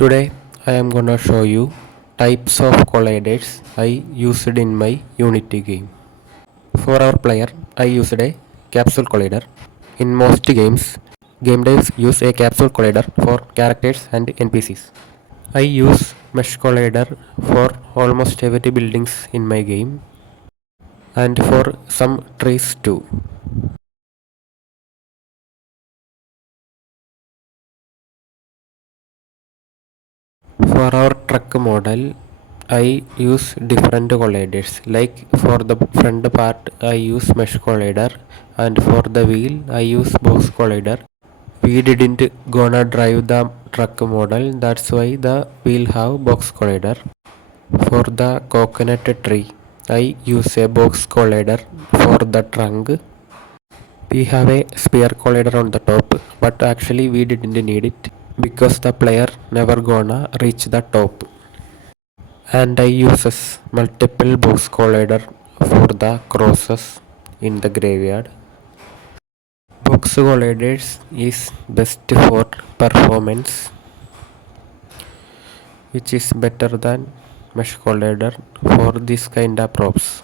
Today I am gonna show you types of colliders I used in my Unity game. For our player, I used a capsule collider. In most games, game devs use a capsule collider for characters and NPCs. I use mesh collider for almost every buildings in my game and for some trees too. For our truck model, I use different colliders. Like for the front part, I use mesh collider, and for the wheel, I use box collider. We didn't gonna drive the truck model, that's why the wheel have box collider. For the coconut tree, I use a box collider for the trunk. We have a spear collider on the top, but actually we didn't need it because the player never gonna reach the top. And I uses multiple box collider for the crosses in the graveyard. Box colliders is best for performance, which is better than mesh collider for this kind of props.